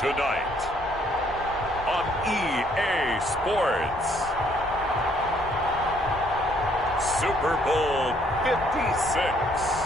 Tonight on EA Sports, Super Bowl 56.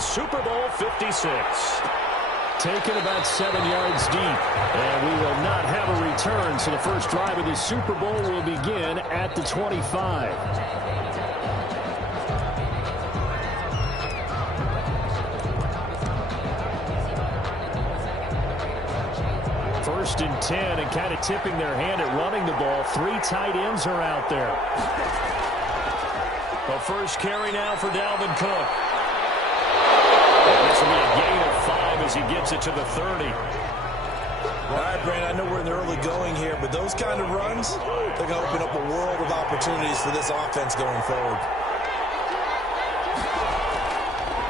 Super Bowl 56. Taken about 7 yards deep, and we will not have a return, so the first drive of the Super Bowl will begin at the 25. First and 10, and kind of tipping their hand at running the ball. 3 tight ends are out there. The first carry now for Dalvin Cook. This will be a gain of 5 as he gets it to the 30. All right, Brandon, I know we're in the early going here, but those kind of runs, they're going to open up a world of opportunities for this offense going forward.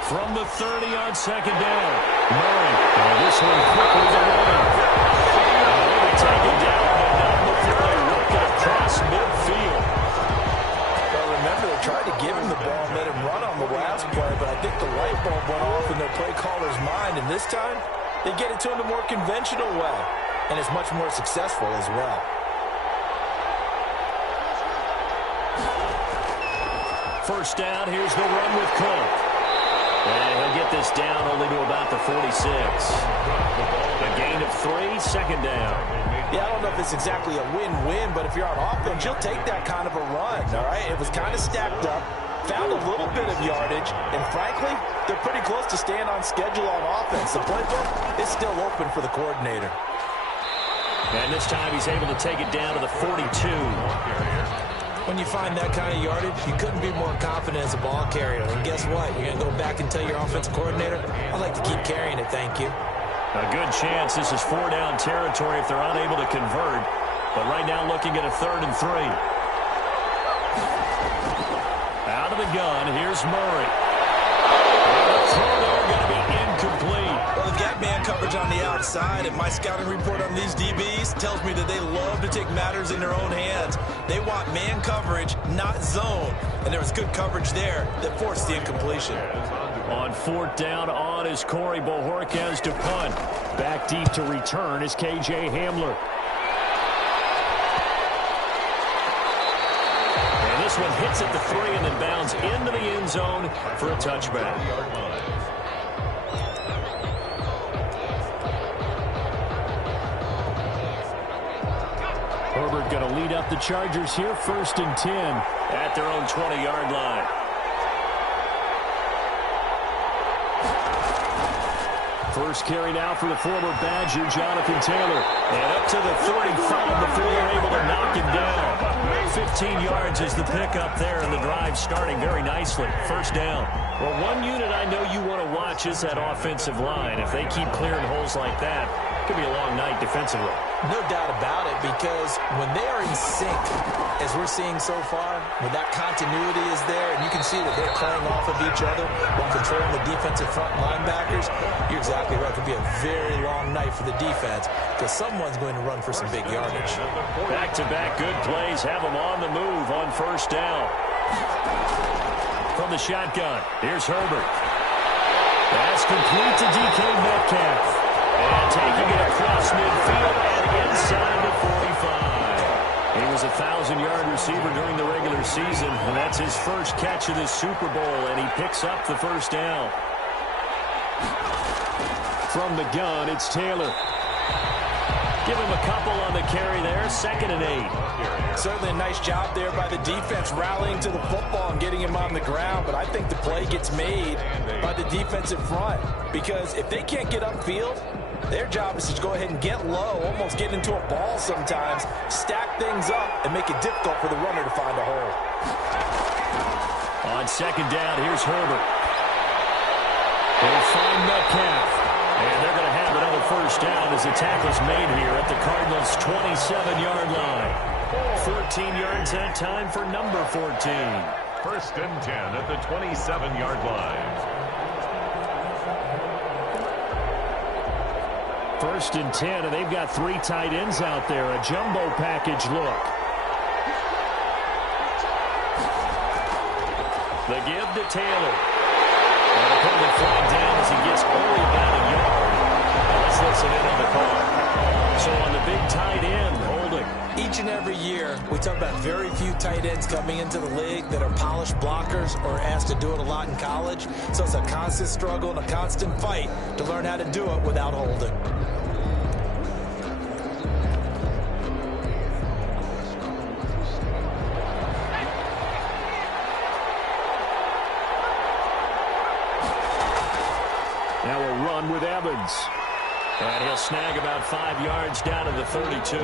From the 30 on second down, Murray. This one quickly to Murray. They take it down, but not before they work it across midfield. Well, remember, they tried to give him the ball and let him run on the last play, but I think the light bulb went off in their play caller's mind, and this time they get it to him the more conventional way, and it's much more successful as well. First down, here's the run with Cook. And he'll get this down only to about the 46. A gain of 3, second down. Yeah, I don't know if it's exactly a win-win, but if you're on offense, you'll take that kind of a run, all right? It was kind of stacked up, found a little bit of yardage, and frankly, they're pretty close to staying on schedule on offense. The playbook is still open for the coordinator. And this time he's able to take it down to the 42. When you find that kind of yardage, you couldn't be more confident as a ball carrier. And guess what? You're going to go back and tell your offensive coordinator, I'd like to keep carrying it, thank you. A good chance this is 4-down territory if they're unable to convert. But right now looking at a 3rd and 3. Out of the gun, here's Murray. And the throw there going to be incomplete. Well, they've got man coverage on the outside, and my scouting report on these DBs tells me that they love to take matters in their own hands. They want man coverage, not zone. And there was good coverage there that forced the incompletion. On 4th down, on is Corey Bojorquez to punt. Back deep to return is KJ Hamler. And this one hits at the 3 and then bounds into the end zone for a touchback. Herbert going to lead up the Chargers here, 1st and 10 at their own 20-yard line. First carry now for the former Badger, Jonathan Taylor. And up to the 35 before they're able to knock him down. 15 yards is the pickup there, and the drive starting very nicely. First down. Well, one unit I know you want to watch is that offensive line. If they keep clearing holes like that, it could be a long night defensively. No doubt about it, because when they are in sync, as we're seeing so far, when that continuity is there, and you can see that they're playing off of each other while controlling the defensive front linebackers, you're exactly right. It could be a very long night for the defense, because someone's going to run for some big yardage. Back-to-back good plays have them on the move on first down. From the shotgun, here's Herbert. That's complete to DK Metcalf. And taking it across midfield and inside the 45. He was a 1,000-yard receiver during the regular season, and that's his first catch of this Super Bowl, and he picks up the first down. From the gun, it's Taylor. Give him a couple on the carry there, 2nd and 8. Certainly a nice job there by the defense rallying to the football and getting him on the ground, but I think the play gets made by the defensive front, because if they can't get upfield, their job is to go ahead and get low, almost get into a ball sometimes, stack things up, and make it difficult for the runner to find a hole. On second down, here's Herbert. They'll find Metcalf. And they're going to have another first down as the tackle's made here at the Cardinals' 27-yard line. 14 yards that time for number 14. First and 10 at the 27-yard line. First and 10, and they've got 3 tight ends out there. A jumbo package look. The give to Taylor. And a penalty flag down as he gets only about a yard. Let's listen in on the call. So on the big tight end, holding. Each and every year, we talk about very few tight ends coming into the league that are polished blockers or asked to do it a lot in college. So it's a constant struggle and a constant fight to learn how to do it without holding. Now a run with Evans. And he'll snag about 5 yards down to the 32.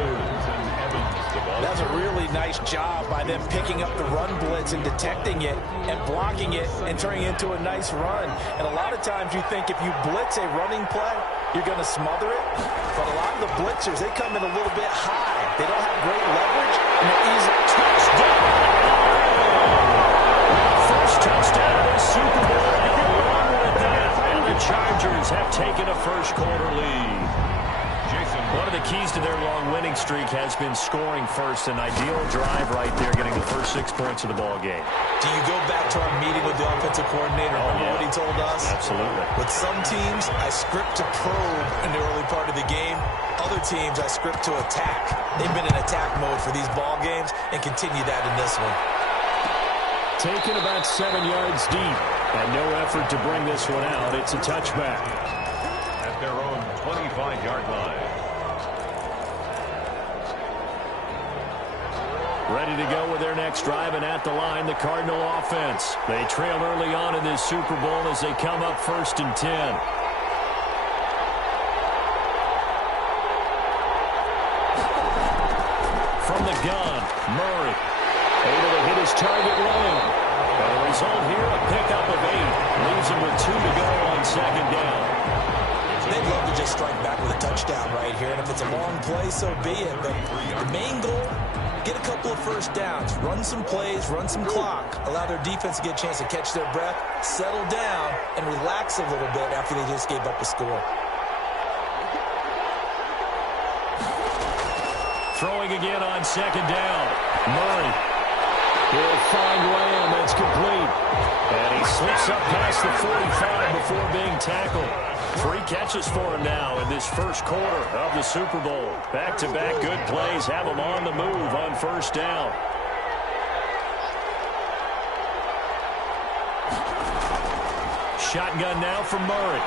That's a really nice job by them picking up the run blitz and detecting it and blocking it and turning it into a nice run. And a lot of times you think if you blitz a running play, you're going to smother it. But a lot of the blitzers, they come in a little bit high. They don't have great leverage, and they're easy. Touchdown! First touchdown of the Super Bowl. And along with that, and the Chargers have taken a first-quarter lead. One of the keys to their long winning streak has been scoring first. An ideal drive right there, getting the first 6 points of the ball game. Do you go back to our meeting with the offensive coordinator? Remember what he told us? Absolutely. With some teams, I script to probe in the early part of the game. Other teams, I script to attack. They've been in attack mode for these ball games and continue that in this one. Taken about 7 yards deep, and no effort to bring this one out. It's a touchback. At their own 25-yard line. Ready to go with their next drive, and at the line, the Cardinal offense. They trailed early on in this Super Bowl as they come up first and 10. From the gun, Murray. Able to hit his target running. And the result here, a pickup of 8. Leaves him with 2 to go on second down. They'd love to just strike back with a touchdown right here. And if it's a long play, so be it. But the main goal, get a couple of first downs. Run some plays, run some clock. Allow their defense to get a chance to catch their breath, settle down, and relax a little bit after they just gave up a score. Throwing again on second down. Murray. He'll find Lamb. That's complete. And he slips up past the 45 before being tackled. 3 catches for him now in this first quarter of the Super Bowl. Back-to-back good plays have him on the move on first down. Shotgun now for Murray.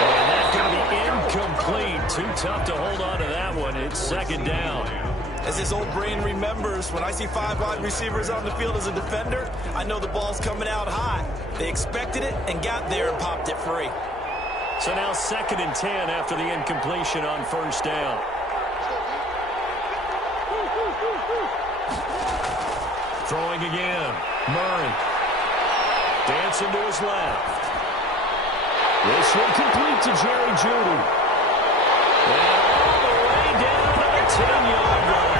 And that's going to be incomplete. Too tough to hold on to that one. It's second down. As his old brain remembers, when I see 5 wide receivers on the field as a defender, I know the ball's coming out hot. They expected it and got there and popped it free. So now second and 10 after the incompletion on first down. Throwing again. Murray. Dancing to his left. This one complete to Jerry Jeudy. And all the way down to the 10-yard line.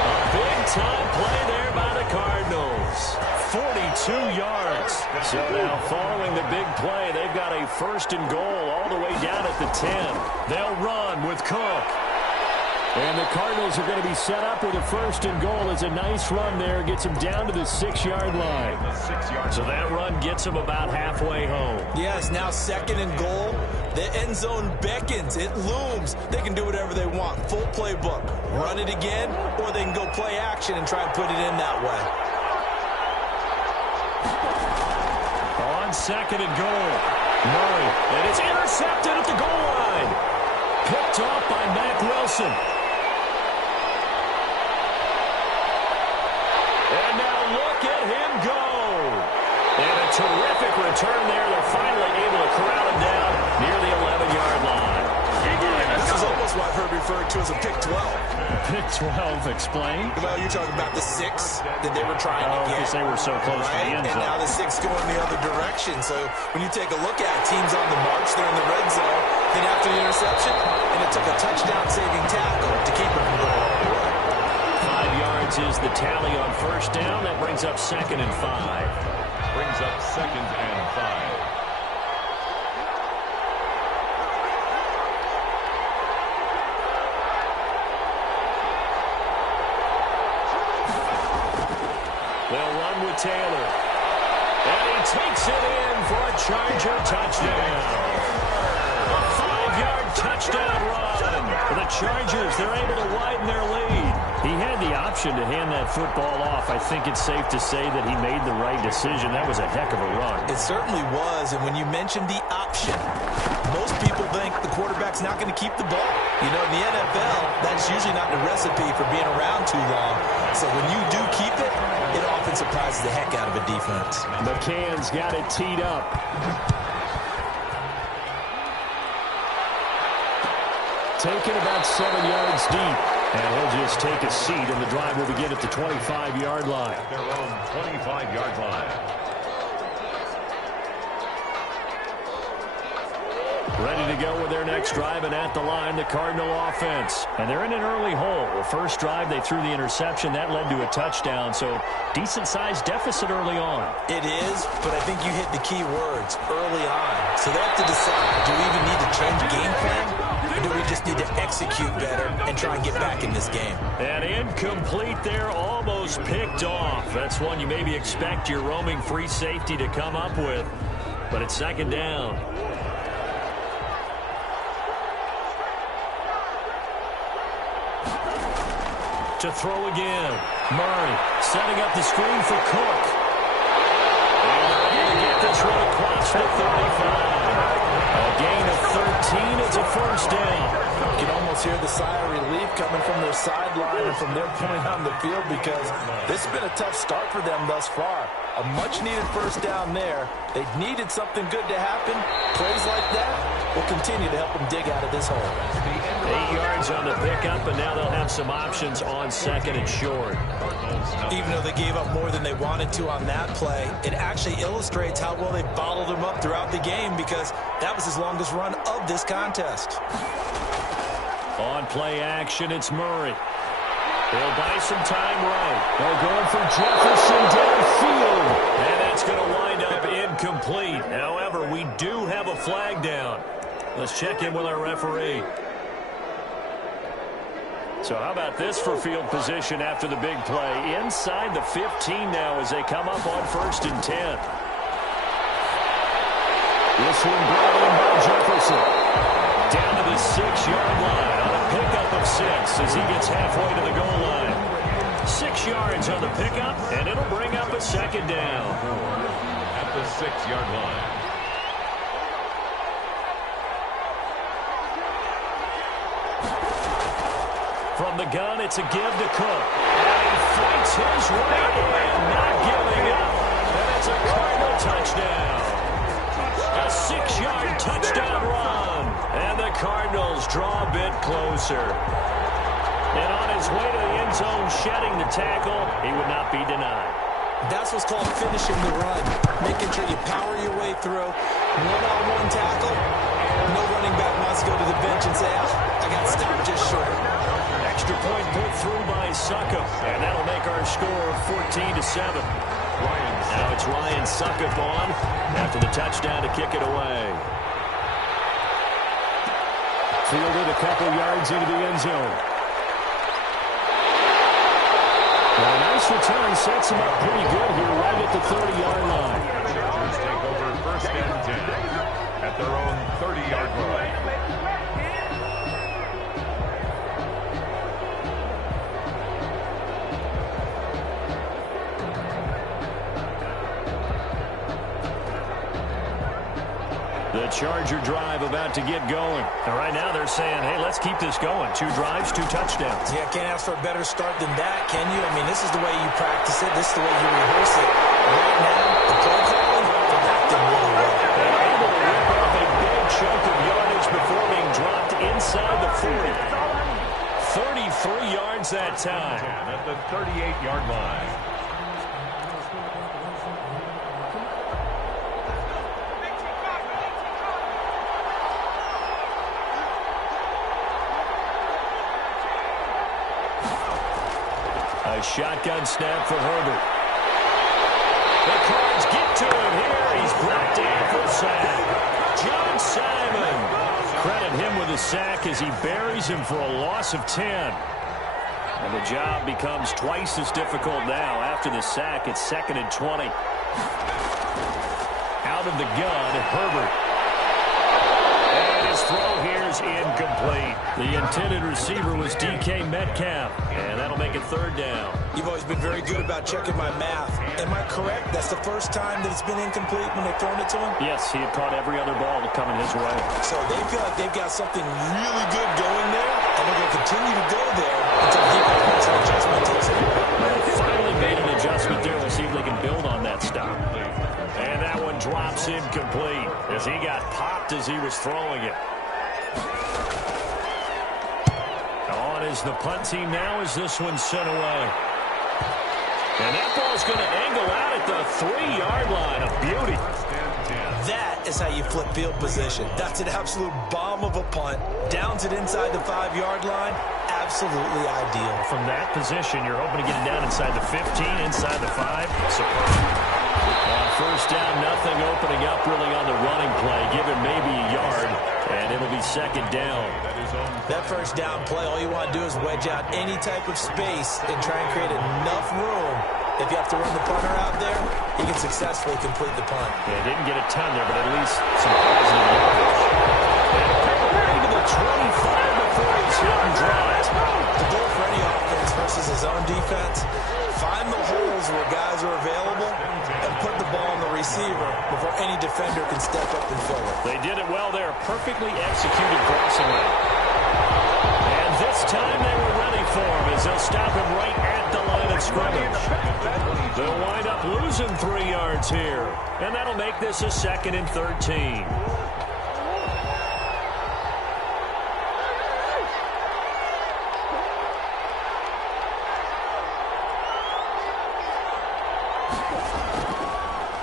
A big-time play there by the Cardinals. 42 yards. So now following the big play, they've got a first and goal all the way down at the 10. They'll run with Cook. And the Cardinals are going to be set up with a first and goal. It's a nice run there. Gets them down to the 6-yard line. So that run gets them about halfway home. Yes, now second and goal. The end zone beckons. It looms. They can do whatever they want. Full playbook. Run it again, or they can go play action and try and put it in that way. On second and goal, Murray. And it's intercepted at the goal line. Picked off by Mack Wilson. And now look at him go. And a terrific return there. They're finally able to corral him down near the 11-yard line. This is almost what I've heard referred to as a pick 12. Big 12, explain. Well, you're talking about the 6 that they were trying to get. Because they were so close to the end zone. And now the 6 going the other direction. So when you take a look at it, teams on the march, they're in the red zone. Then after the interception, and it took a touchdown-saving tackle to keep it from going all the way. 5 yards is the tally on first down. That brings up 2nd and 5. Brings up 2nd and 5. They'll run with Taylor. And he takes it in for a Charger touchdown. A 5-yard touchdown run for the Chargers. They're able to widen their lead. He had the option to hand that football off. I think it's safe to say that he made the right decision. That was a heck of a run. It certainly was. And when you mentioned the option, most people think the quarterback's not going to keep the ball. You know, in the NFL, that's usually not the recipe for being around too long. So when you do keep it, it often surprises the heck out of a defense. McCann's got it teed up. Taken about 7 yards deep. And he'll just take a seat, and the drive will begin at the 25-yard line. At their own 25-yard line. Ready to go with their next drive, and at the line, the Cardinal offense. And they're in an early hole. The first drive, they threw the interception. That led to a touchdown, so decent-sized deficit early on. It is, but I think you hit the key words, early on. So they have to decide, do we even need to change game plan? Or do we just need to execute better and try and get back in this game? And incomplete there, almost picked off. That's one you maybe expect your roaming free safety to come up with. But it's 2nd down. To throw again. Murray setting up the screen for Cook. And they're able to get this one across the 35. A gain of 13. It's a first down. You can almost hear the sigh of relief coming from their sideline and from their point on the field because this has been a tough start for them thus far. A much-needed first down there. They needed something good to happen. Plays like that will continue to help them dig out of this hole. 8 yards on the pickup, and now they'll have some options on 2nd and short. Even though they gave up more than they wanted to on that play, it actually illustrates how well they bottled them up throughout the game because that was his longest run of this contest. On play action, it's Murray. They'll buy some time right. They're going for Jefferson downfield. And that's going to wind up incomplete. However, we do have a flag down. Let's check in with our referee. So how about this for field position after the big play? Inside the 15 now as they come up on 1st and 10. This one brought in by Jefferson. Down to the 6-yard line on a pickup of 6 as he gets halfway to the goal line. 6 yards on the pickup, and it'll bring up a 2nd down. At the 6-yard line. From the gun, it's a give to Cook. And he fights his way in, not giving up. And it's a Cardinal touchdown. A 6-yard touchdown run. And the Cardinals draw a bit closer. And on his way to the end zone, shedding the tackle, he would not be denied. That's what's called finishing the run. Making sure you power your way through. One-on-one tackle. No running back wants to go to the bench and say, I got stopped just short. Extra point put through by Suckup. And that'll make our score 14-7. Now it's Ryan Suckup on after the touchdown to kick it away. Fielded a couple yards into the end zone. Well, a nice return sets him up pretty good here right at the 30-yard line. Chargers take over 1st and 10 at their own 30-yard line. The Charger drive about to get going. And right now they're saying, hey, let's keep this going. 2 drives, 2 touchdowns. Yeah, can't ask for a better start than that, can you? I mean, this is the way you practice it. This is the way you rehearse it. Right now, the play calling, they're locked in really well. They're able to rip off a big chunk of yardage before being dropped inside the 40. 33 yards time. At the 38-yard line. A shotgun snap for Herbert. The Cards get to him here. He's brought down for a sack. John Simon. Credit him with a sack as he buries him for a loss of 10. And the job becomes twice as difficult now. After the sack, it's 2nd and 20. Out of the gun, Herbert. And his throw here is incomplete. The intended receiver was DK Metcalf. And that'll make it 3rd down. You've always been very good about checking my math. Am I correct? That's the first time that it's been incomplete when they've thrown it to him? Yes, he had caught every other ball coming his way. So they feel like they've got something really good going there, and they're going to continue to go there until the defense adjustment takes it away. They finally made an adjustment there. We'll see if they can build on that stop. And that one drops incomplete as he got popped as he was throwing it. On is the punt team now as this one's sent away. And that ball's going to angle out at the 3-yard line. A beauty. That is how you flip field position. That's an absolute bomb of a punt. Downs it inside the 5-yard line. Absolutely ideal. From that position, you're hoping to get it down inside the 15, inside the 5. Superb. On 1st down, nothing opening up really on the running play. Give him maybe a yard, and it'll be 2nd down. That 1st down play, all you want to do is wedge out any type of space and try and create enough room. If you have to run the punter out there, he can successfully complete the punt. Yeah, didn't get a ton there, but at least some positive yardage. And to the 25 before he's hit and dropped. The goal for any offense versus his own defense, find the holes where guys are available and put the ball on the receiver before any defender can step up and fill it. They did it well there. Perfectly executed crossing route. And this time they were ready for him as they'll stop him right at the line of scrimmage. They'll wind up losing 3 yards here. And that'll make this a 2nd and 13.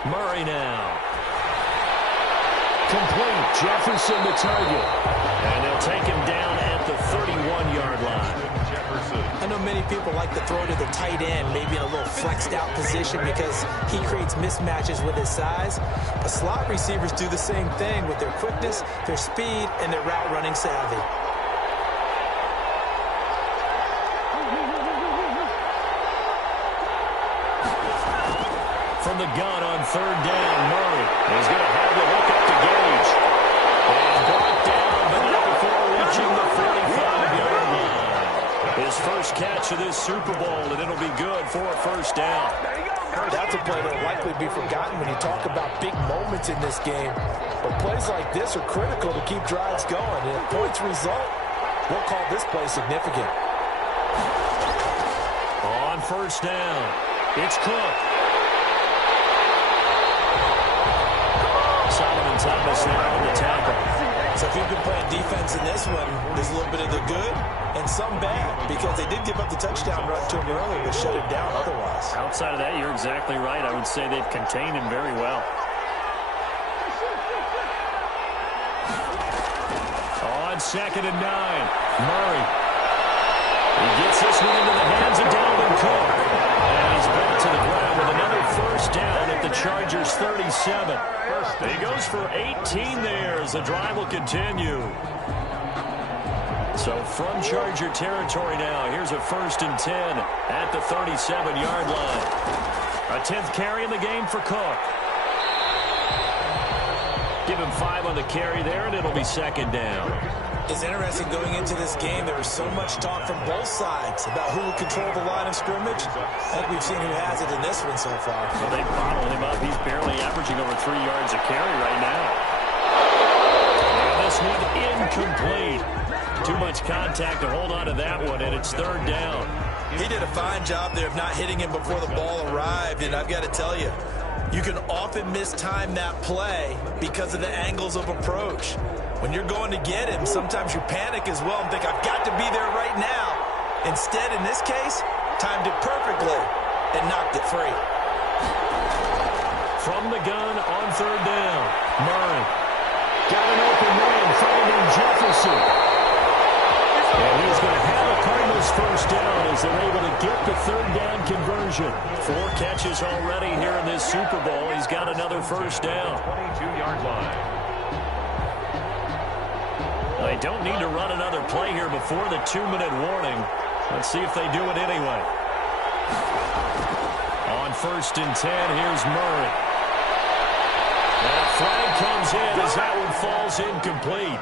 Murray now. Complete. Jefferson the target. And they'll take him down at the 31-yard line. I know many people like to throw to the tight end, maybe in a little flexed out position because he creates mismatches with his size. But slot receivers do the same thing with their quickness, their speed, and their route running savvy. From the gun on 3rd down, Murray is going to have the hook up to Gage. And brought down, but not before reaching the 45-yard line. His first catch of this Super Bowl, and it'll be good for a 1st down. That's a play that will likely be forgotten when you talk about big moments in this game. But plays like this are critical to keep drives going. And if points result, we'll call this play significant. On 1st down, it's Cook. Solomon Thomas there on the tackle. So if you've been playing defense in this one, there's a little bit of the good and some bad because they did give up the touchdown run to him earlier but shut him down otherwise. Outside of that, you're exactly right. I would say they've contained him very well. On 2nd and 9, Murray. He gets this one into the hands of Dalvin Cook. And he's brought to the ground with another 1st down at the Chargers' 37. He goes for 18 there as the drive will continue. So from Charger territory now, here's a 1st and 10 at the 37-yard line. A 10th carry in the game for Cook. Give him 5 on the carry there, and it'll be 2nd down. It's interesting going into this game. There was so much talk from both sides about who would control the line of scrimmage. I think we've seen who has it in this one so far. Well, they bottled him up. He's barely averaging over 3 yards a carry right now. And this one incomplete. Too much contact to hold on to that one, and it's 3rd down. He did a fine job there of not hitting him before the ball arrived, and I've got to tell you, you can often mistime that play because of the angles of approach. When you're going to get him, sometimes you panic as well and think, I've got to be there right now. Instead, in this case, timed it perfectly and knocked it free. From the gun on third down, Murray. Got an open man, finding Jefferson. And he's going to have a Cardinals first down as they're able to get the third down conversion. 4 catches already here in this Super Bowl. He's got another first down. 22-yard line. They don't need to run another play here before the 2-minute warning. Let's see if they do it anyway. On 1st and 10, here's Murray. And a flag comes in as that one falls incomplete.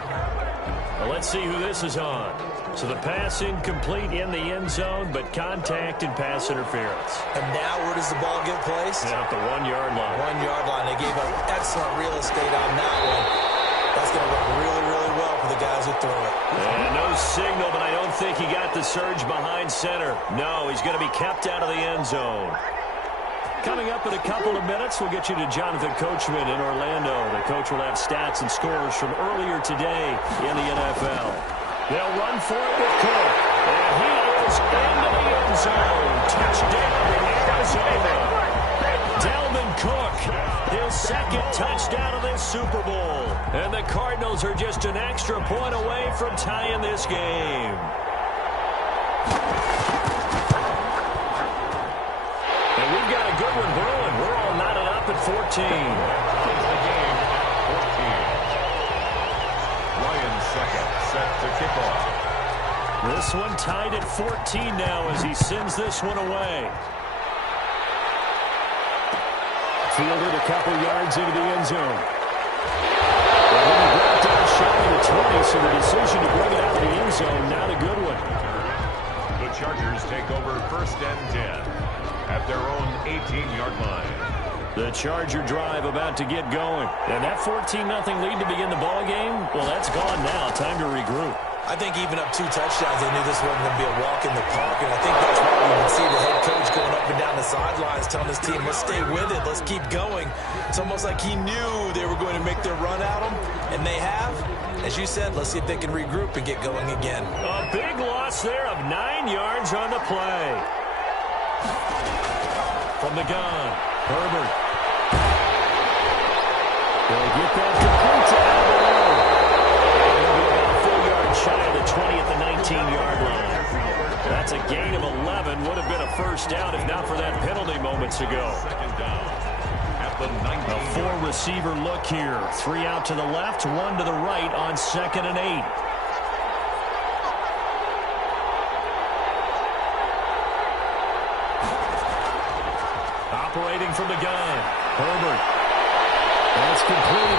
Well, let's see who this is on. So the pass incomplete in the end zone, but contact and pass interference. And now where does the ball get placed? At the 1-yard line. 1-yard line. They gave up excellent real estate on that one. That's going to work really, really well for the guys who throw it. And no signal, but I don't think he got the surge behind center. No, he's going to be kept out of the end zone. Coming up in a couple of minutes, we'll get you to Jonathan Coachman in Orlando. The coach will have stats and scores from earlier today in the NFL. They'll run for it with Cook. And he is into the end zone. Touchdown, Arizona. Dalvin Cook, his second touchdown of this Super Bowl. And the Cardinals are just an extra point away from tying this game. And we've got a good one brewing. We're all knotted up at 14. The game, 14. Ryan second, set to kick off. This one tied at 14 now as he sends this one away. Fielded a couple yards into the end zone. Well, he brought down shy of the 20, so the decision to bring it out of the end zone, not a good one. The Chargers take over 1st and 10 at their own 18-yard line. The Charger drive about to get going. And that 14-0 lead to begin the ball game, well, that's gone now. Time to regroup. I think even up 2 touchdowns, they knew this wasn't going to be a walk in the park, and I think that's why we would see the head coach going up and down the sidelines telling his team, let's stay with it, let's keep going. It's almost like he knew they were going to make their run at him, and they have. As you said, let's see if they can regroup and get going again. A big loss there of 9 yards on the play. From the gun, Herbert. They'll get that complete to Alvarado. Shy of the 20 at the 19-yard line. That's a gain of 11. Would have been a first down if not for that penalty moments ago. Second down at the 19. A 4-receiver look here. 3 out to the left, 1 to the right on 2nd and 8. Operating from the gun, Herbert. That's complete.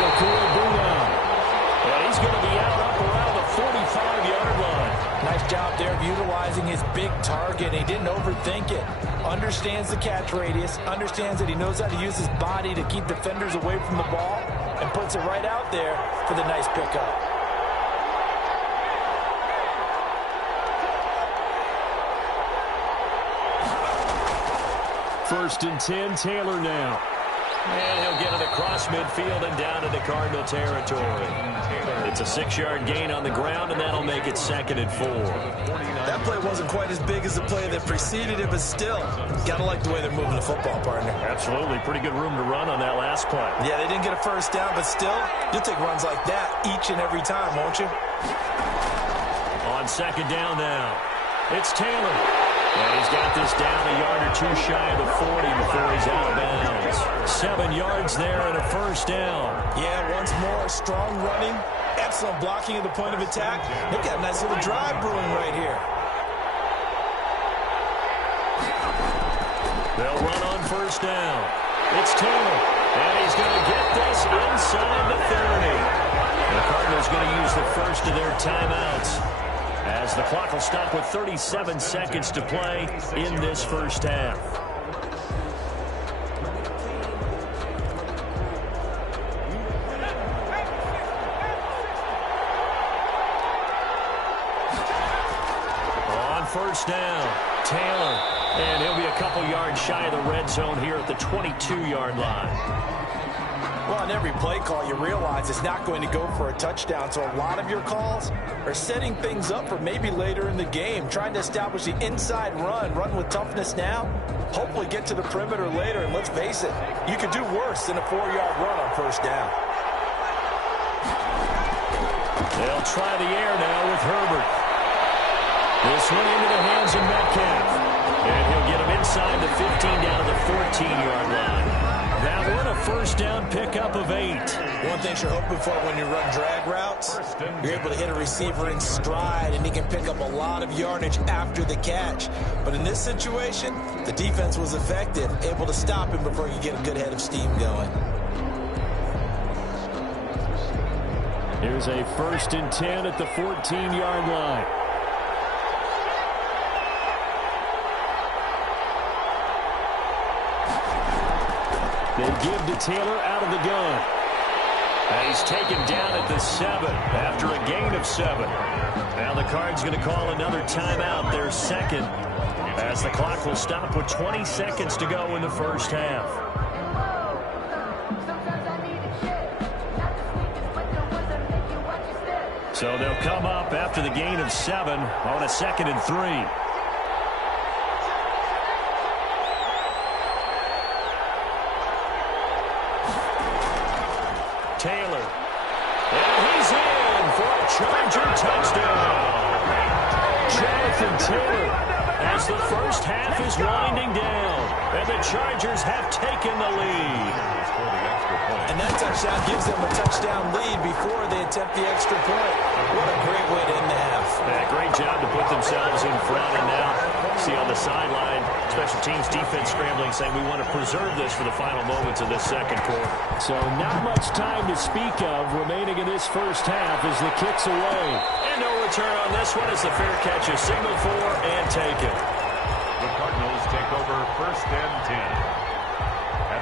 And he's going to be out up around the 45-yard line. Nice job there of utilizing his big target. He didn't overthink it. Understands the catch radius. Understands that he knows how to use his body to keep defenders away from the ball. And puts it right out there for the nice pickup. First and 10, Taylor now. And he'll get it across midfield and down into Cardinal territory. It's a 6-yard gain on the ground, and that'll make it 2nd and 4. That play wasn't quite as big as the play that preceded it, but still, gotta like the way they're moving the football, partner. Absolutely. Pretty good room to run on that last play. Yeah, they didn't get a first down, but still, you'll take runs like that each and every time, won't you? On 2nd down now, it's Taylor. And he's got this down a yard or 2 shy of the 40 before he's out of bounds. 7 yards there and a first down. Yeah, once more, strong running, excellent blocking at the point of attack. Look at a nice little drive brewing right here. They'll run on first down. It's Taylor, and he's going to get this inside the 30. The Cardinals going to use the first of their timeouts, as the clock will stop with 37 seconds to play in this first half. On first down, Taylor, and he'll be a couple yards shy of the red zone here at the 22-yard line. Well, on every play call, you realize it's not going to go for a touchdown. So a lot of your calls are setting things up for maybe later in the game, trying to establish the inside run with toughness now, hopefully get to the perimeter later. And let's face it, you could do worse than a 4-yard run on first down. They'll try the air now with Herbert. This one into the hands of Metcalf. And he'll get him inside the 15 down to the 14-yard line. That one a first down pickup of 8. One thing you're hoping for when you run drag routes, you're able to hit a receiver in stride, and he can pick up a lot of yardage after the catch. But in this situation, the defense was effective, able to stop him before you get a good head of steam going. Here's a 1st and 10 at the 14-yard line. They give to Taylor out of the gun. And he's taken down at the 7 after a gain of 7. Now the Cards going to call another timeout, their second, as the clock will stop with 20 seconds to go in the first half. So they'll come up after the gain of 7 on a 2nd and 3. Taylor. And he's in for a Charger touchdown. Jonathan Taylor as the first half is winding down. And the Chargers have taken the lead. And that touchdown gives them a touchdown lead before they attempt the extra point. What a great way to end the half. Yeah, great job to put themselves in front. And now, see on the sideline, special teams defense scrambling, saying we want to preserve this for the final moments of this second quarter. So not much time to speak of remaining in this first half as the kick's away. And no return on this one as the fair catch is signaled for and taken. The Cardinals take over 1st and 10.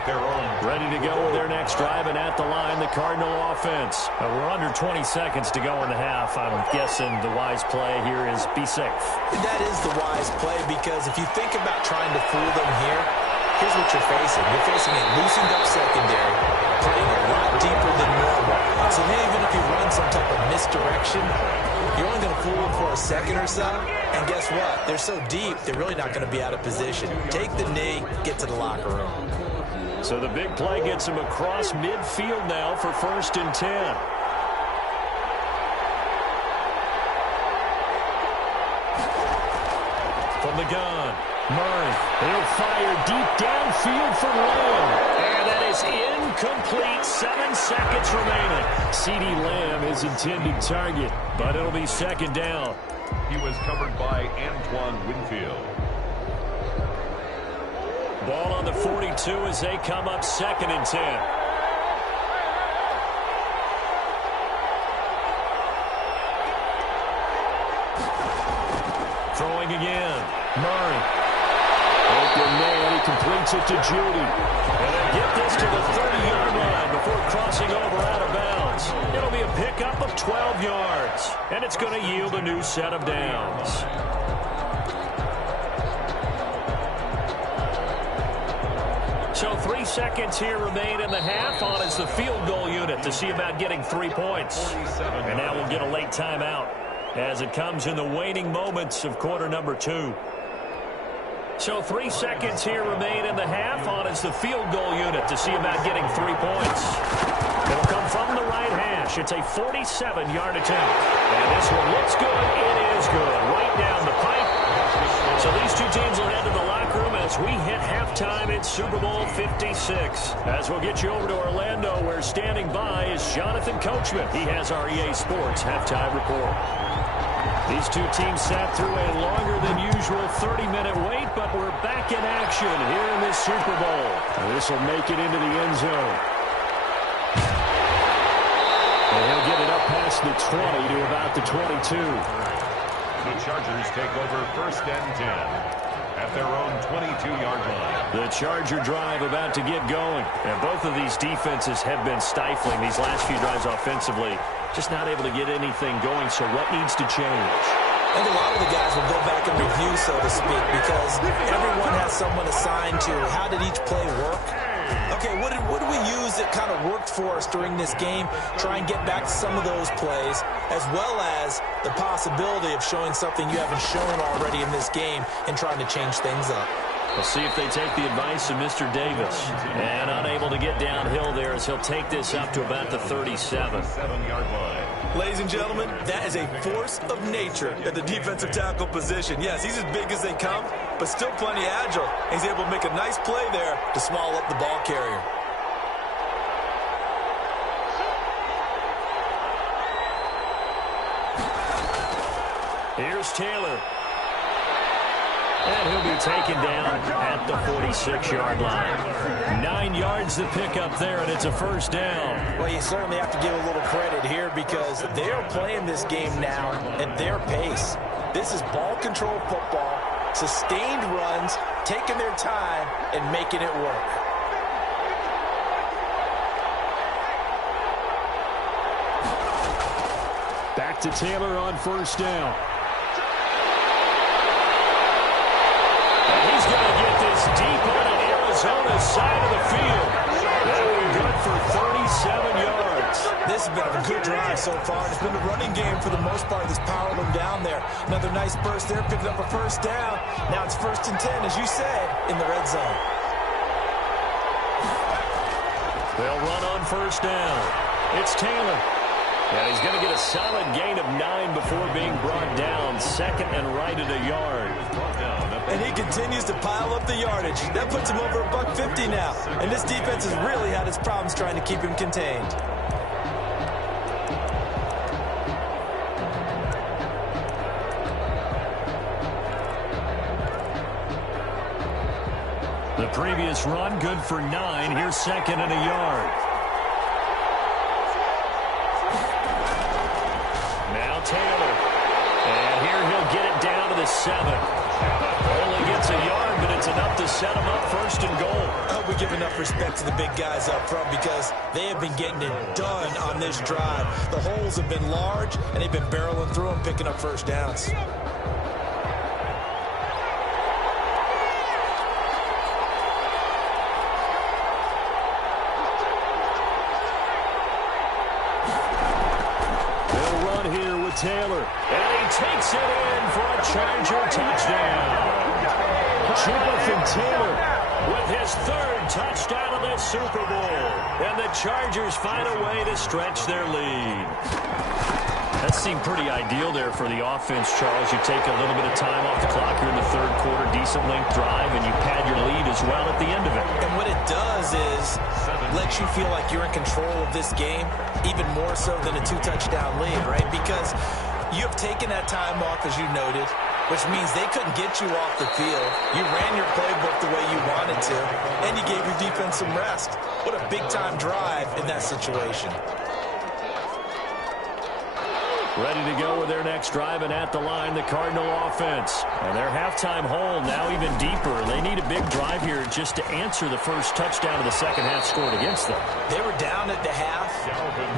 Their own. Ready to go with their next drive, and at the line, the Cardinal offense. We're under 20 seconds to go in the half. I'm guessing the wise play here is be safe. That is the wise play, because if you think about trying to fool them here, here's what you're facing. You're facing a loosened up secondary, playing a lot deeper than normal. So even if you run some type of misdirection, you're only going to fool them for a second or so. And guess what? They're so deep, they're really not going to be out of position. Take the knee, get to the locker room. So the big play gets him across midfield now for 1st and 10. From the gun, Murray. He'll fire deep downfield for Lamb. And that is incomplete. 7 seconds remaining. CeeDee Lamb is intended target, but it'll be 2nd down. He was covered by Antoine Winfield. Ball on the 42 as they come up 2nd and 10. Throwing again. Murray. Open man. He completes it to Judy. And they get this to the 30-yard line before crossing over out of bounds. It'll be a pickup of 12 yards. And it's going to yield a new set of downs. So 3 seconds here remain in the half on as the field goal unit to see about getting 3 points. And now we'll get a late timeout as it comes in the waning moments of quarter number 2. So 3 seconds here remain in the half on as the field goal unit to see about getting 3 points. It'll come from the right hash. It's a 47-yard attempt. And this one looks good. It is good. Right down the pipe. So these two teams will head to the locker room as we hit halftime in Super Bowl 56. As we'll get you over to Orlando, where standing by is Jonathan Coachman. He has our EA Sports halftime report. These two teams sat through a longer than usual 30-minute wait, but we're back in action here in this Super Bowl. This will make it into the end zone. And he'll get it up past the 20 to about the 22. The Chargers take over 1st and 10 at their own 22-yard line. The Charger drive about to get going. And both of these defenses have been stifling these last few drives offensively. Just not able to get anything going, so what needs to change? I think a lot of the guys will go back and review, so to speak, because everyone has someone assigned to how did each play work. Okay, what did we use that kind of worked for us during this game? Try and get back to some of those plays, as well as the possibility of showing something you haven't shown already in this game and trying to change things up. We'll see if they take the advice of Mr. Davis. And unable to get downhill there as he'll take this up to about the 37-yard line. Ladies and gentlemen, that is a force of nature at the defensive tackle position. Yes, he's as big as they come, but still plenty agile. He's able to make a nice play there to swallow up the ball carrier. Here's Taylor. And he'll be taken down at the 46-yard line. 9 yards to pick up there, and it's a first down. Well, you certainly have to give a little credit here because they are playing this game now at their pace. This is ball control football, sustained runs, taking their time, and making it work. Back to Taylor on first down. He's going to get this deep on Arizona's side of the field. That'll be good for 37 yards. This has been a good drive so far. It's been a running game for the most part that's powered them down there. Another nice burst there, picking up a first down. Now it's 1st and 10, as you said, in the red zone. They'll run on first down. It's Taylor. And he's going to get a solid gain of 9 before being brought down. 2nd and right at a yard. And he continues to pile up the yardage. That puts him over $150 now. And this defense has really had its problems trying to keep him contained. The previous run, good for 9. Here's 2nd and a yard. Now Taylor. And here he'll get it down to the 7. Only gets a yard, but it's enough to set him up 1st and goal. I hope we give enough respect to the big guys up front because they have been getting it done on this drive. The holes have been large, and they've been barreling through them, picking up first downs. Taylor, and he takes it in for a Charger touchdown. Jonathan Taylor with his 3rd touchdown of the Super Bowl. And the Chargers find a way to stretch their lead. That seemed pretty ideal there for the offense, Charles. You take a little bit of time off the clock here in the 3rd quarter, decent length drive, and you pad your lead as well at the end of it. And what it does is lets you feel like you're in control of this game, even more so than a 2-touchdown lead, right? Because you have taken that time off, as you noted, which means they couldn't get you off the field. You ran your playbook the way you wanted to, and you gave your defense some rest. What a big-time drive in that situation. Ready to go with their next drive, and at the line, the Cardinal offense. And their halftime hole now even deeper. They need a big drive here just to answer the first touchdown of the second half scored against them. They were down at the half.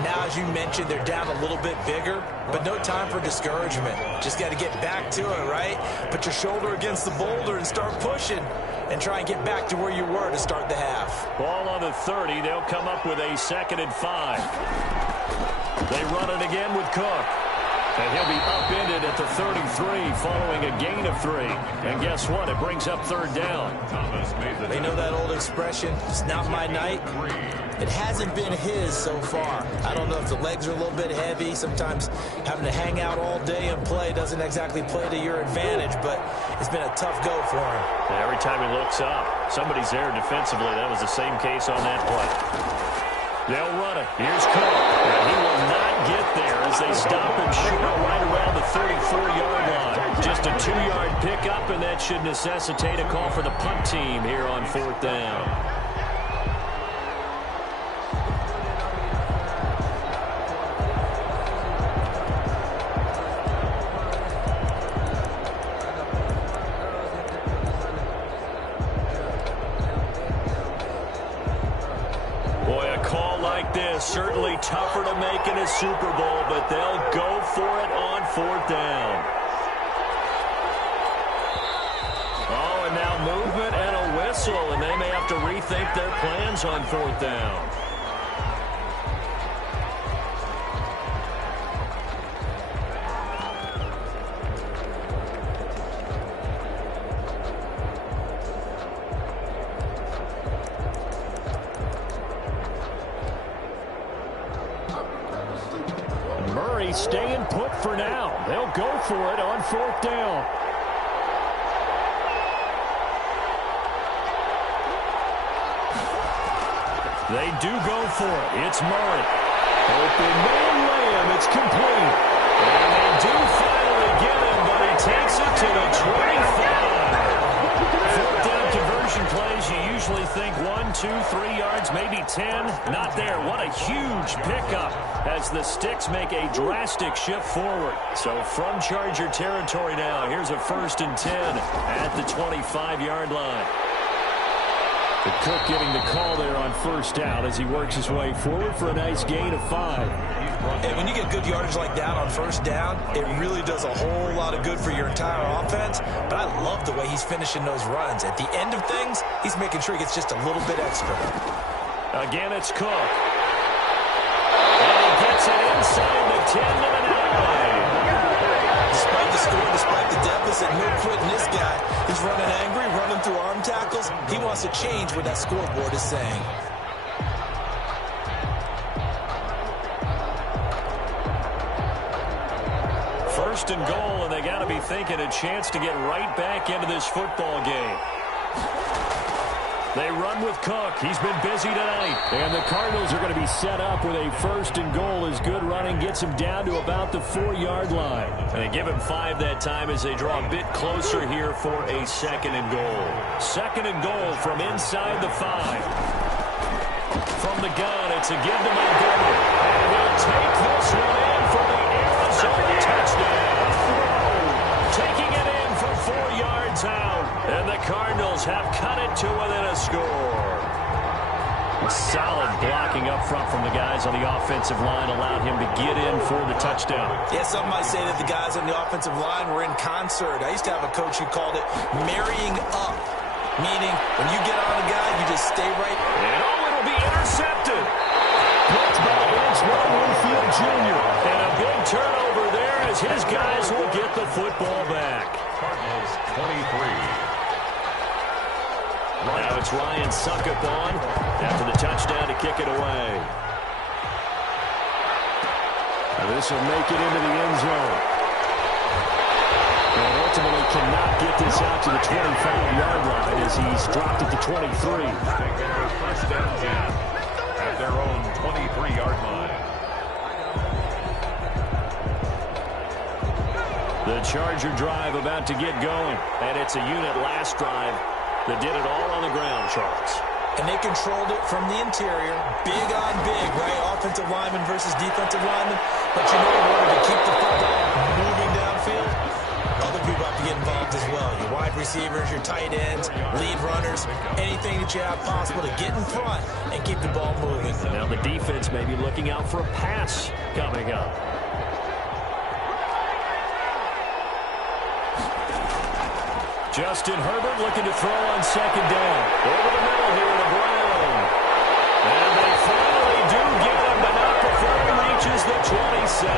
Now, as you mentioned, they're down a little bit bigger, but no time for discouragement. Just got to get back to it, right? Put your shoulder against the boulder and start pushing and try and get back to where you were to start the half. Ball on the 30. They'll come up with a 2nd and 5. They run it again with Cook. And he'll be upended at the 33 following a gain of 3. And guess what? It brings up 3rd down. They know that old expression, it's not my night. It hasn't been his so far. I don't know if the legs are a little bit heavy. Sometimes having to hang out all day and play doesn't exactly play to your advantage, but it's been a tough go for him. And every time he looks up, somebody's there defensively. That was the same case on that play. They'll run it. Here's Cook. And he will not get there as they stop him short right around the 34-yard line. Just a 2-yard pickup, and that should necessitate a call for the punt team here on 4th down. Certainly tougher to make in a Super Bowl, but they'll go for it on 4th down. Oh, and now movement and a whistle. whistle, and they may have to rethink their plans on 4th down. Staying put for now. They'll go for it on 4th down. They do go for it. It's Murray. Open man layup. It's complete. And they do finally get him, but he takes it to the 25. 4th down conversion plays, you usually think 1, 2, 3 yards, maybe 10. Not there. What a huge pickup as the Sticks make a drastic shift forward. So from Charger territory now, here's a 1st and 10 at the 25-yard line. The Cook getting the call there on 1st down as he works his way forward for a nice gain of 5. And when you get good yardage like that on 1st down, it really does a whole lot of good for your entire offense. But I love the way he's finishing those runs. At the end of things, he's making sure he gets just a little bit extra. Again, it's Cook. And he gets it inside the 10 to the 9. Despite the score, despite the deficit, no quitting this guy. He's running angry, running through arm tackles. He wants to change what that scoreboard is saying. First and goal, and they got to be thinking a chance to get right back into this football game. They run with Cook. He's been busy tonight. And the Cardinals are going to be set up with a 1st and goal as good running gets him down to about the 4-yard line. And they give him 5 that time as they draw a bit closer here for a 2nd and goal. 2nd and goal from inside the 5. From the gun, it's a give to Montgomery. And he'll take this one in for the Arizona touchdown. Taking it in from 4 yards out. And the Cardinals have cut it to within a score. Solid blocking up front from the guys on the offensive line allowed him to get in for the touchdown. Yeah, some might say that the guys on the offensive line were in concert. I used to have a coach who called it marrying up, meaning when you get on a guy, you just stay right. And it'll be intercepted. Picked by Antoine Winfield Jr. And a big turnover there as his guys will get the football back. Cardinals 23. Now it's Ryan Suckup on after the touchdown to kick it away. This will make it into the end zone. And ultimately cannot get this out to the 25-yard line as he's dropped at the 23. Taking their 1st and 10 at their own 23-yard line. The Charger drive about to get going. And it's a unit last drive that did it all on the ground, Charles. And they controlled it from the interior, big on big, right? Offensive lineman versus defensive lineman. But you know, in order to keep the football moving downfield, other people have to get involved as well. Your wide receivers, your tight ends, lead runners, anything that you have possible to get in front and keep the ball moving. Now the defense may be looking out for a pass coming up. Justin Herbert looking to throw on 2nd down. Over the middle here to Brown. And they finally do get him, but not before he reaches the 27.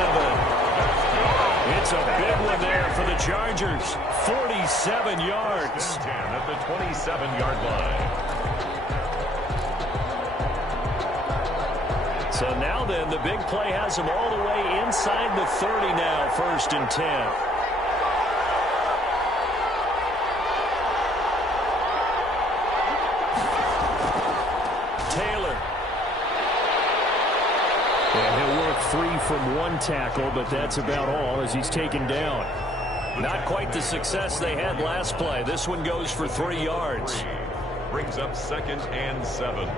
It's a big one there for the Chargers. 47 yards. 10 at the 27-yard line. So now then, the big play has him all the way inside the 30 now, 1st and 10. Free from 1 tackle, but that's about all as he's taken down. Not quite the success they had last play. This one goes for 3 yards. Brings up 2nd and 7.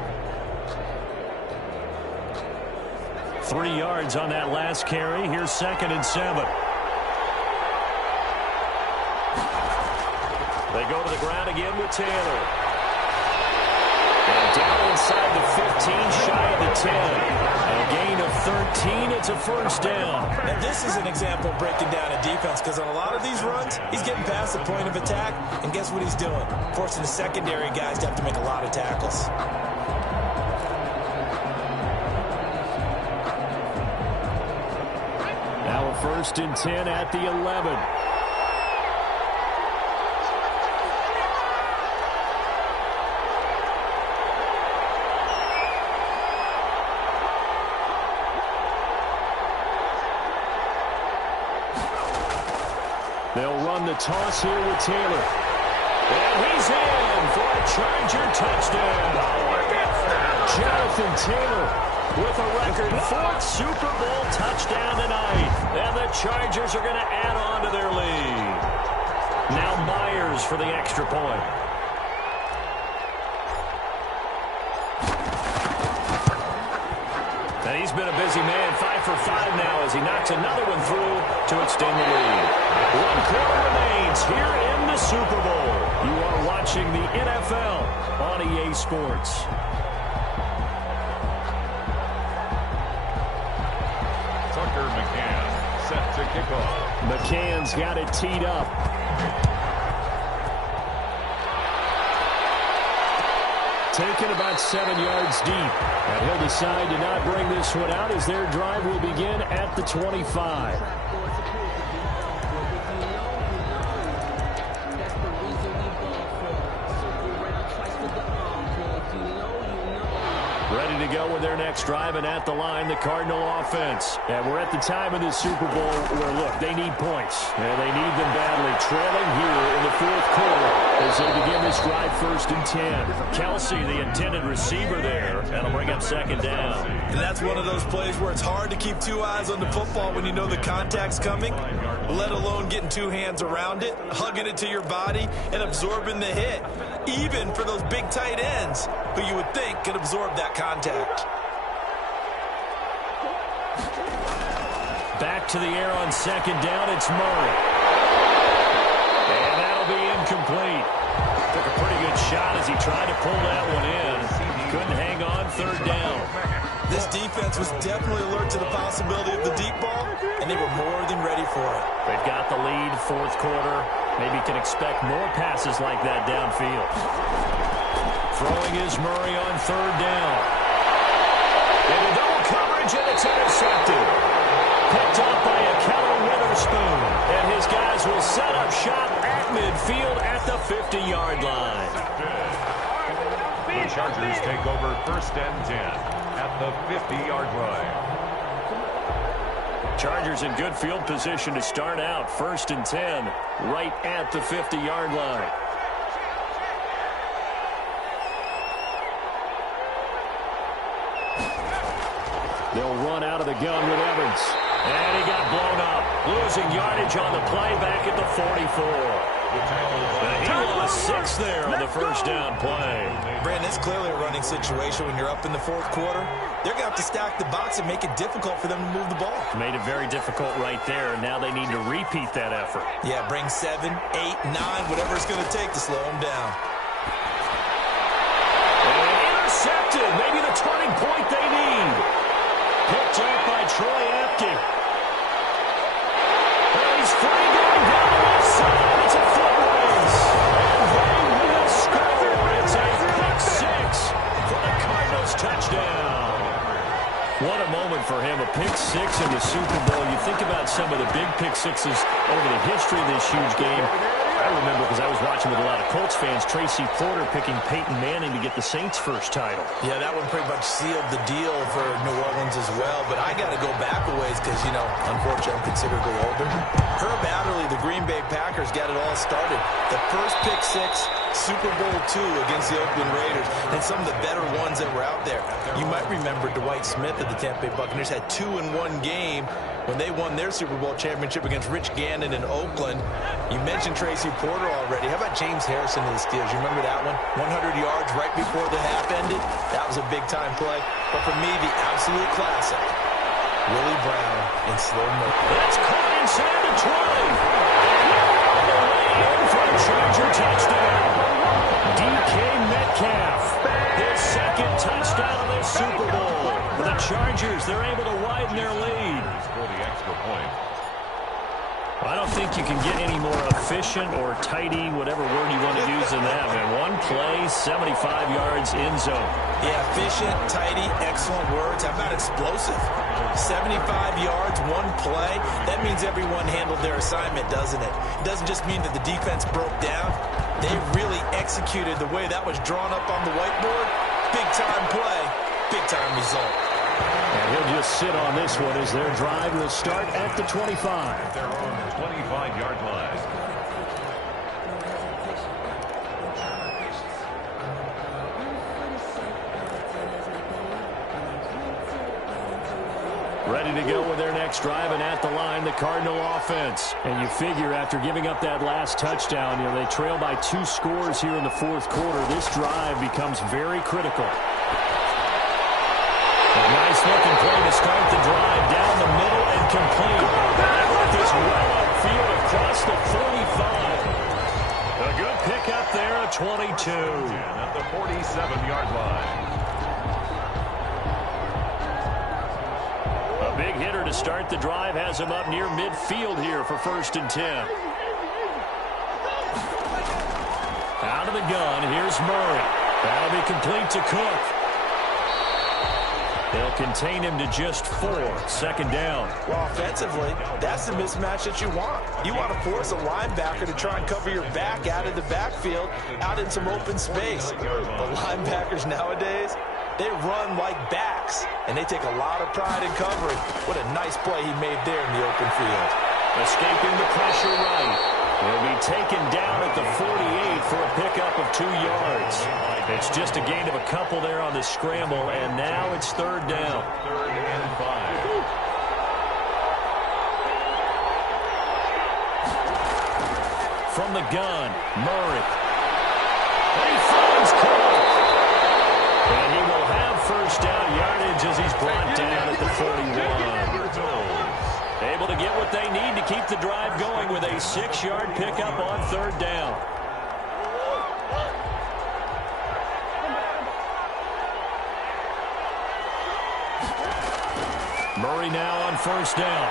3 yards on that last carry. Here's 2nd and 7. They go to the ground again with Taylor. And down inside the 15, shy of the 10. A gain of 13. It's a first down. Now, this is an example of breaking down a defense, because on a lot of these runs, he's getting past the point of attack, and guess what he's doing? Forcing the secondary guys to have to make a lot of tackles. Now a 1st and 10 at the 11. They'll run the toss here with Taylor. And he's in for a Charger touchdown. Jonathan Taylor with a record 4th Super Bowl touchdown tonight. And the Chargers are going to add on to their lead. Now Myers for the extra point. And he's been a busy man, 5 for 5 now as he knocks another one through to extend the lead. 1 quarter remains here in the Super Bowl. You are watching the NFL on EA Sports. Tucker McCann set to kick off. McCann's got it teed up. Taken about 7 yards deep. And he'll decide to not bring this one out as their drive will begin at the 25. Ready to go with their next drive, and at the line, the Cardinal offense. And we're at the time in the Super Bowl where, look, they need points. And they need them badly. Trailing here in the 4th quarter as they begin this drive 1st and 10. Kelsey, the intended receiver there. That'll bring up 2nd down. And that's one of those plays where it's hard to keep 2 eyes on the football when you know the contact's coming, let alone getting 2 hands around it, hugging it to your body, and absorbing the hit. Even for those big tight ends who you would think could absorb that contact. Back to the air on 2nd down, it's Murray. And that'll be incomplete. Took a pretty good shot as he tried to pull that one in. Couldn't hang on, 3rd down. This defense was definitely alert to the possibility of the deep ball, and they were more than ready for it. They've got the lead, 4th quarter. Maybe can expect more passes like that downfield. Throwing is Murray on 3rd down. Into double coverage, and it's intercepted. Picked up by a Keller Witherspoon. And his guys will set up shop at midfield at the 50-yard line. The Chargers take over 1st and 10 at the 50-yard line. Chargers in good field position to start out. 1st and 10 right at the 50-yard line. They'll run out of the gun with Evans. And he got blown up. Losing yardage on the play back at the 44. And he lost 6 there on the 1st down play. Brandon, it's clearly a running situation when you're up in the 4th quarter. They're going to have to stack the box and make it difficult for them to move the ball. Made it very difficult right there. Now they need to repeat that effort. Yeah, bring 7, 8, 9, whatever it's going to take to slow them down. And intercepted. Maybe the turning point they need. Picked up by Troy Apke. And he's free going down the left side. It's a foot race. And they will score. It's a pick 6 for the Cardinals touchdown. What a moment for him. A pick 6 in the Super Bowl. You think about some of the big pick 6s over the history of this huge game. I remember because I was watching with a lot of Colts fans, Tracy Porter picking Peyton Manning to get the Saints' first title. Yeah, that one pretty much sealed the deal for New Orleans as well. But I got to go back a ways because, you know, unfortunately I'm considerably older. Herb Adderley, the Green Bay Packers, got it all started. The first pick 6, Super Bowl II against the Oakland Raiders, and some of the better ones that were out there. You might remember Dwight Smith of the Tampa Bay Buccaneers had 2 in one game when they won their Super Bowl championship against Rich Gannon in Oakland. You mentioned Tracy Porter already. How about James Harrison of the Steelers? You remember that one? 100 yards right before the half ended. That was a big-time play. But for me, the absolute classic, Willie Brown in slow motion. That's caught inside the 20. And all the way in for a Charger touchdown. DK Metcalf, his second touchdown of this Super Bowl. For the Chargers, they're able to widen their lead. For the extra point. I don't think you can get any more efficient or tidy, whatever word you want to use in that, man. One play, 75 yards in zone. Yeah, efficient, tidy, excellent words. How about explosive? 75 yards, one play. That means everyone handled their assignment, doesn't it? It doesn't just mean that the defense broke down. They really executed the way that was drawn up on the whiteboard. Big-time play, big-time result. And he'll just sit on this one as their drive will start at the 25. Their own 25-yard line. Ready to go with their next drive, and at the line, the Cardinal offense. And you figure after giving up that last touchdown, they trail by 2 scores here in the fourth quarter. This drive becomes very critical. A nice-looking play to start the drive down the middle and complete. That left this well upfield across the 45. A good pickup there at 22. At the 47-yard line. A big hitter to start the drive has him up near midfield here for 1st and 10. Out of the gun, here's Murray. That'll be complete to Cook. They'll contain him to just 4. 2nd down. Well, offensively, that's the mismatch that you want. You want to force a linebacker to try and cover your back out of the backfield, out in some open space. The linebackers nowadays, they run like backs, and they take a lot of pride in covering. What a nice play he made there in the open field. Escaping the pressure right. He'll be taken down at the 48 for a pickup of 2 yards. It's just a gain of a couple there on the scramble, and now it's 3rd down. 3rd and 5. From the gun, Murray. And he finds Cook. And he will have 1st down yardage as he's brought down at the 41. Able to get what they need to keep the drive going with a 6-yard pickup on 3rd down. Murray now on 1st down.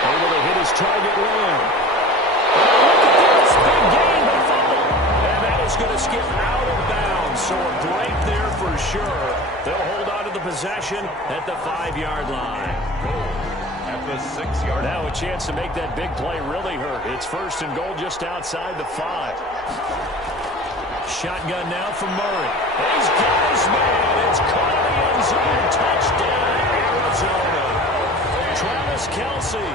Able to hit his target well. Look at this. Big gain, but fumble. And that is going to skip out of bounds. So a break there for sure. They'll hold on to the possession at the 5-yard line. At the 6-yard line. Now a chance to make that big play really hurt. It's 1st and goal just outside the 5. Shotgun now from Murray. He's got his man. It's caught in the end zone. Touchdown, Arizona. Travis Kelce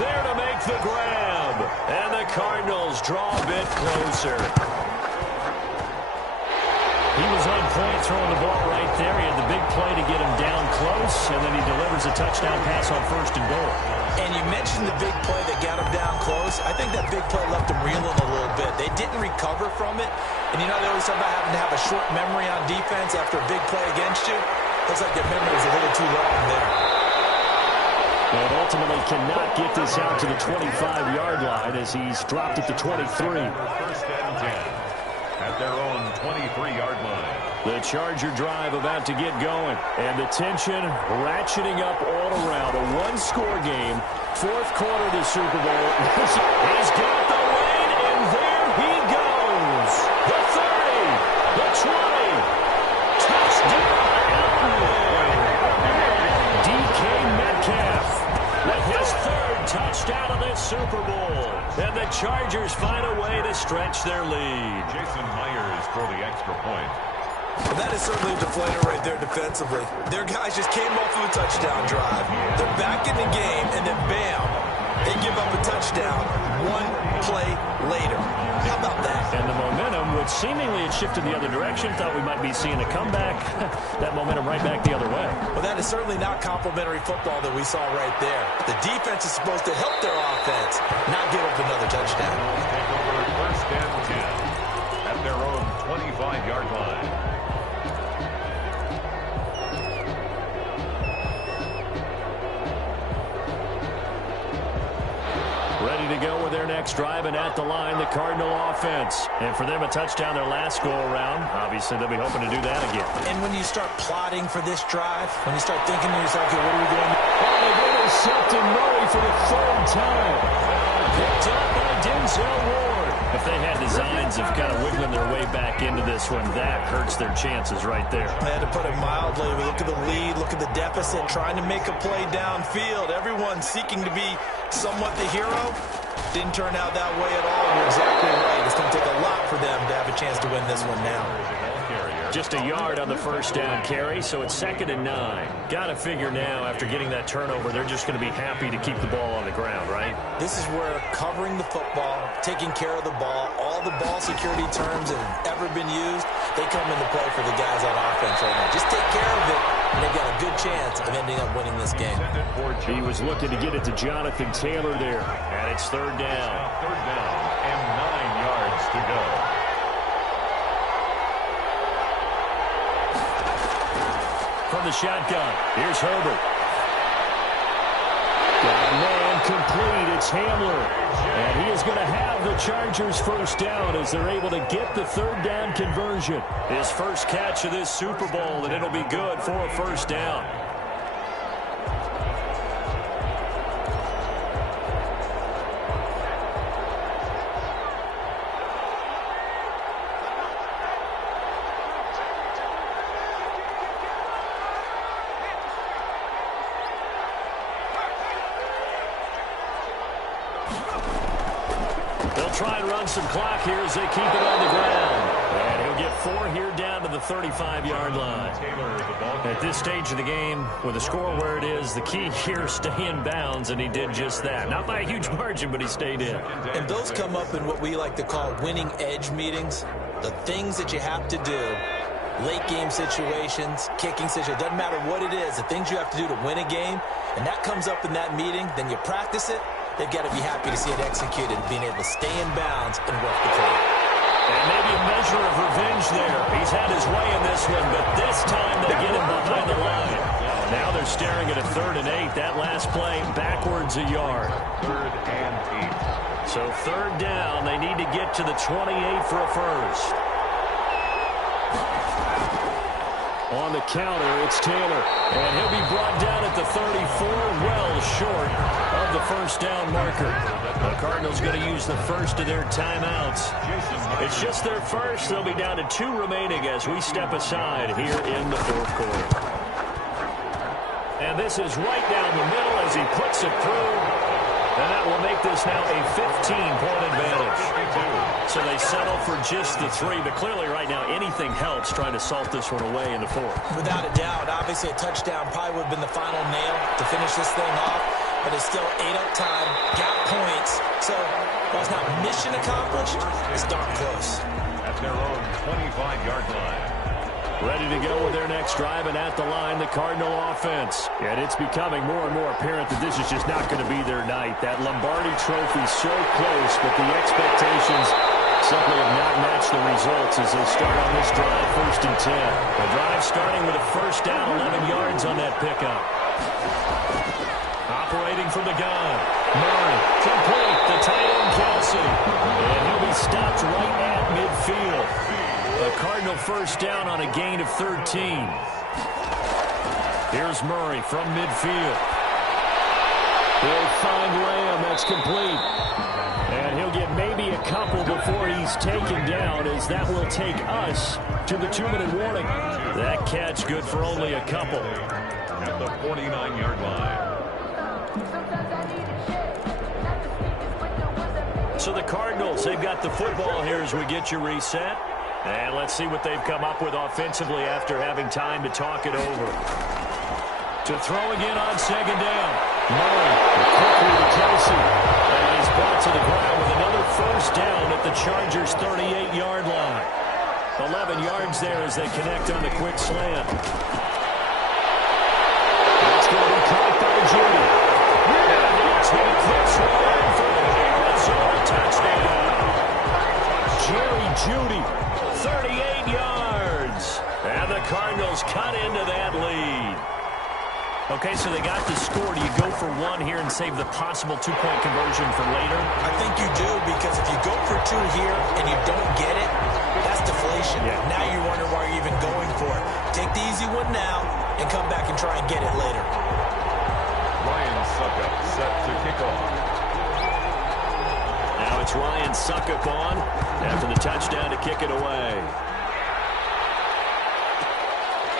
there to make the grab. And the Cardinals draw a bit closer. He was on point throwing the ball right there. He had the big play to get him down close, and then he delivers a touchdown pass on 1st and goal. And you mentioned the big play that got him down close. I think that big play left him reeling a little bit. They didn't recover from it. And they always talk about having to have a short memory on defense after a big play against you. Looks like their memory was a little too long there. And ultimately cannot get this out to the 25-yard line as he's dropped at the 23. 1st and 10. At their own 23-yard line. The Charger drive about to get going. And the tension ratcheting up all around. A 1-score game. 4th quarter of the Super Bowl. He's got the lead, and there he goes. The 30. The 20. Touchdown. DK Metcalf with his 3rd touchdown of this Super Bowl. And the Chargers find a way to stretch their lead. Jason Myers for the extra point. Well, that is certainly a deflator right there defensively. Their guys just came off of a touchdown drive. They're back in the game, and then bam, they give up a touchdown 1 play later. How about that? And the momentum, which seemingly had shifted the other direction, thought we might be seeing a comeback. That momentum right back the other way. Well, that is certainly not complimentary football that we saw right there. The defense is supposed to help their offense, not give up another touchdown. Take over 1st and 10 at their own 25-yard line. Ready to go with their next drive, and at the line, the Cardinal offense. And for them, a touchdown their last go-around. Obviously, they'll be hoping to do that again. And when you start plotting for this drive, when you start thinking to yourself, okay, what are we going to do? Oh, they've intercepted Murray for the third time. Picked up by Denzel Ward. If they had designs of kind of wiggling their way back into this one, that hurts their chances right there. I had to put it mildly. We look at the lead, look at the deficit, trying to make a play downfield. Everyone seeking to be somewhat the hero. Didn't turn out that way at all. You're exactly right. It's going to take a lot for them to have a chance to win this one now. Just a yard on the first down carry, so it's 2nd and 9. Got to figure now, after getting that turnover, they're just going to be happy to keep the ball on the ground, right? This is where covering the football, taking care of the ball, all the ball security terms that have ever been used, they come into play for the guys on offense right now. Just take care of it, and they've got a good chance of ending up winning this game. He was looking to get it to Jonathan Taylor there, and it's 3rd down. 3rd down and 9 yards to go. From the shotgun, here's Herbert. Got a man complete. It's Hamler. And he is going to have the Chargers first down as they're able to get the 3rd down conversion. His first catch of this Super Bowl, and it'll be good for a first down. Try and run some clock here as they keep it on the ground. And he'll get 4 here down to the 35-yard line. At this stage of the game, with the score where it is, the key here is stay in bounds, and he did just that. Not by a huge margin, but he stayed in. And those come up in what we like to call winning edge meetings. The things that you have to do, late game situations, kicking situations, doesn't matter what it is, the things you have to do to win a game, and that comes up in that meeting, then you practice it. They've got to be happy to see it executed, being able to stay in bounds and work the play. And maybe a measure of revenge there. He's had his way in this one, but this time they get him behind the line. Now they're staring at a 3rd and 8. That last play backwards a yard. 3rd and 8. So 3rd down, they need to get to the 28 for a first. On the counter, it's Taylor. And he'll be brought down at the 34, well short of the first down marker. The Cardinals going to use the first of their timeouts. It's just their first. They'll be down to 2 remaining as we step aside here in the 4th quarter. And this is right down the middle as he puts it through. And that will make this now a 15-point advantage. So they settle for just the 3, but clearly right now anything helps trying to salt this one away in the 4th. Without a doubt, obviously a touchdown probably would have been the final nail to finish this thing off, but it's still 8 up time, got points. So while it's not mission accomplished, it's darn close. At their own 25-yard line. Ready to go with their next drive, and at the line, the Cardinal offense. And it's becoming more and more apparent that this is just not going to be their night. That Lombardi trophy so close, but the expectations simply have not matched the results as they start on this drive, 1st and 10. The drive starting with a first down, 11 yards on that pickup. Operating from the gun. Murray, complete, the tight end Kelsey. And he'll be stopped right at midfield. A Cardinal first down on a gain of 13. Here's Murray from midfield. He'll find Lamb. That's complete. And he'll get maybe a couple before he's taken down, as that will take us to the 2-minute warning. That catch good for only a couple. At the 49-yard line. So the Cardinals, they've got the football here as we get you reset. And let's see what they've come up with offensively after having time to talk it over. To throw again on 2nd down. Murray quickly to Kelsey. And he's brought to the ground with another first down at the Chargers' 38-yard line. 11 yards there as they connect on the quick slant. That's going to be caught by Judy. And he'll take this one for the Arizona touchdown. Jerry Judy, 38 yards. And the Cardinals cut into that lead. Okay, so they got the score. Do you go for one here and save the possible two-point conversion for later? I think you do, because if you go for two here and you don't get it, that's deflation. Yeah. Now you wonder why you're even going for it. Take the easy one now and come back and try and get it later. Ryan Suckup set to kick off. Now it's Ryan Suckup on after the touchdown to kick it away.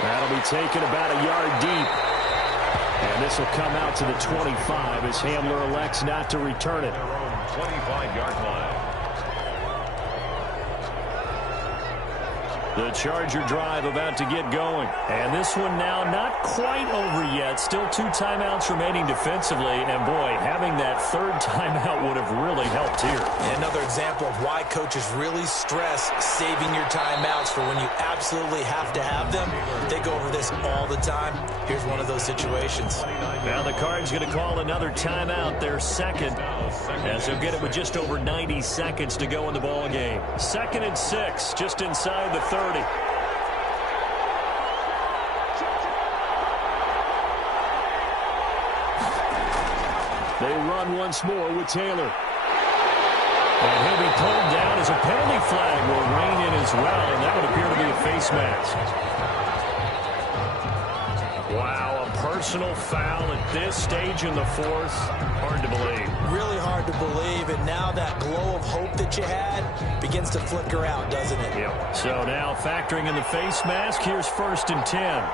That'll be taken about a yard deep. And this will come out to the 25 as Hamler elects not to return it. Their own 25-yard line. The Charger drive about to get going. And this one now not quite over yet. Still 2 timeouts remaining defensively. And, boy, having that third timeout would have really helped here. And another example of why coaches really stress saving your timeouts for when you absolutely have to have them. They go over this all the time. Here's one of those situations. Now the Cards going to call another timeout, their second, as they'll get it with just over 90 seconds to go in the ball game. 2nd and 6, just inside the 30. They run once more with Taylor. And he'll be pulled down as a penalty flag will rein in as well, and that would appear to be a face mask. Wow, a personal foul at this stage in the fourth. Hard to believe. Really hard to believe, and now that glow of hope that you had begins to flicker out, doesn't it? Yep. So now factoring in the face mask, here's 1st and 10.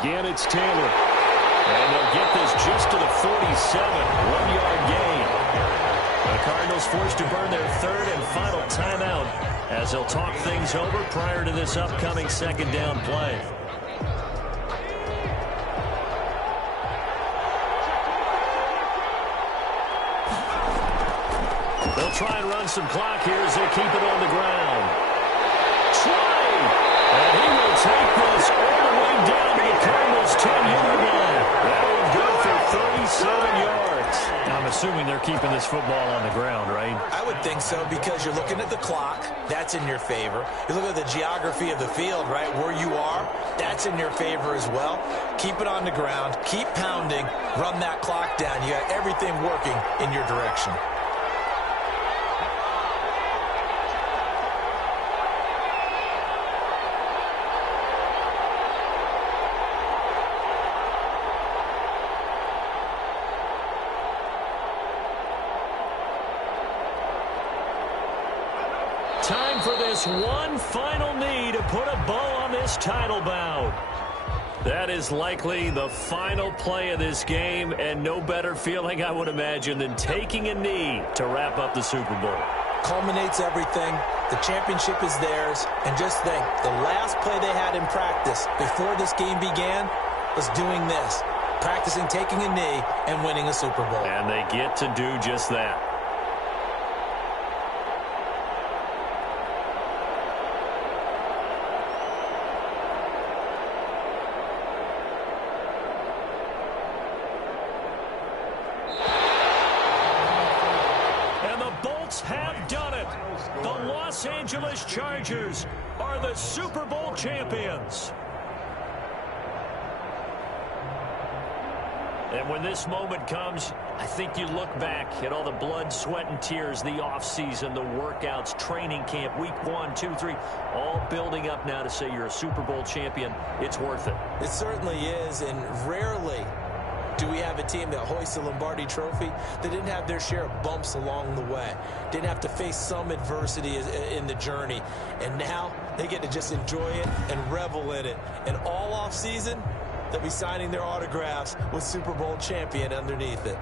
Again, it's Taylor. And they'll get this just to the 47, 1-yard gain. The Cardinals forced to burn their 3rd and final timeout as they'll talk things over prior to this upcoming 2nd down play. They'll try and run some clock here as they keep it on the ground. Try! And he will take this all the way down to the Cardinals' 10-yard line. That will go for 37 yards. Now, I'm assuming they're keeping this football on the ground, right? I would think so, because you're looking at the clock. That's in your favor. You look at the geography of the field, right, where you are. That's in your favor as well. Keep it on the ground. Keep pounding. Run that clock down. You got everything working in your direction. Time for this one final knee to put a bow on this title bout. That is likely the final play of this game, and no better feeling, I would imagine, than taking a knee to wrap up the Super Bowl. Culminates everything. The championship is theirs. And just think, the last play they had in practice before this game began was doing this, practicing taking a knee and winning a Super Bowl. And they get to do just that. Have done it. The Los Angeles Chargers are the Super Bowl champions. And when this moment comes, I think you look back at all the blood, sweat, and tears, the offseason, the workouts, training camp, week 1, 2, 3, all building up now to say you're a Super Bowl champion. It's worth it. It certainly is, and rarely do we have a team that hoists the Lombardi Trophy that didn't have their share of bumps along the way, didn't have to face some adversity in the journey, and now they get to just enjoy it and revel in it. And all offseason, they'll be signing their autographs with Super Bowl champion underneath it.